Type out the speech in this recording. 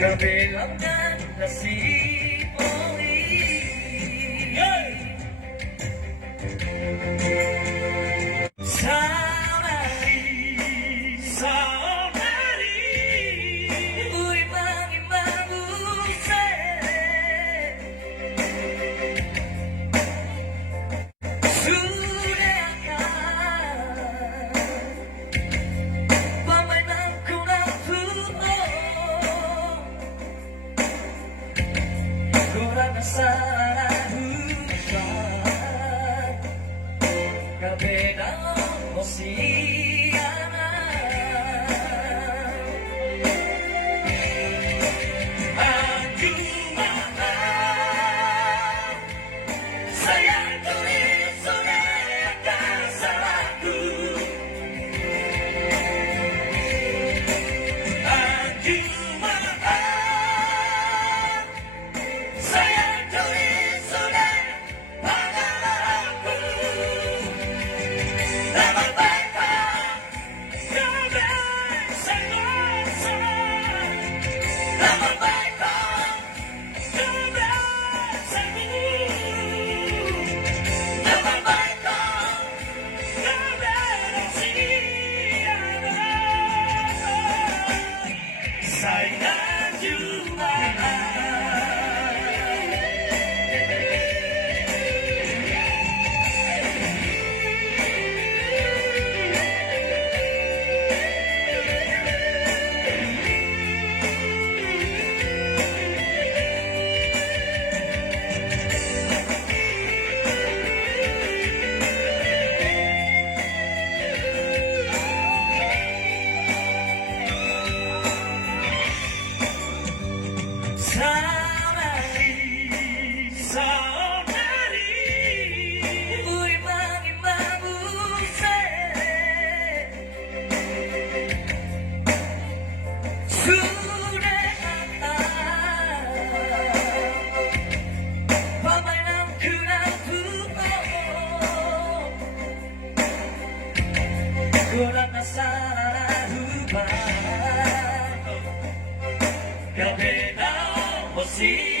kabilangan na sipoli. Sanari, uy mangi manguse, sudah pamay ng kunatuo, kurang sa hubad, kabedang mo siya na. Ang jumahal, sayang tuloy sunay kasalaku. Ang jumahal, sayang tuloy sunay pangalaku. Dapat ba ka gawin sa ngosa? Dapat ba ka gawin sa ngulo? Dapat ba ka gawin siya na? Sayang jumahal. Sanari, uy mangi manguse, sudah pamay ng kunatuo, kurang sa hubad, kabedang mo siya.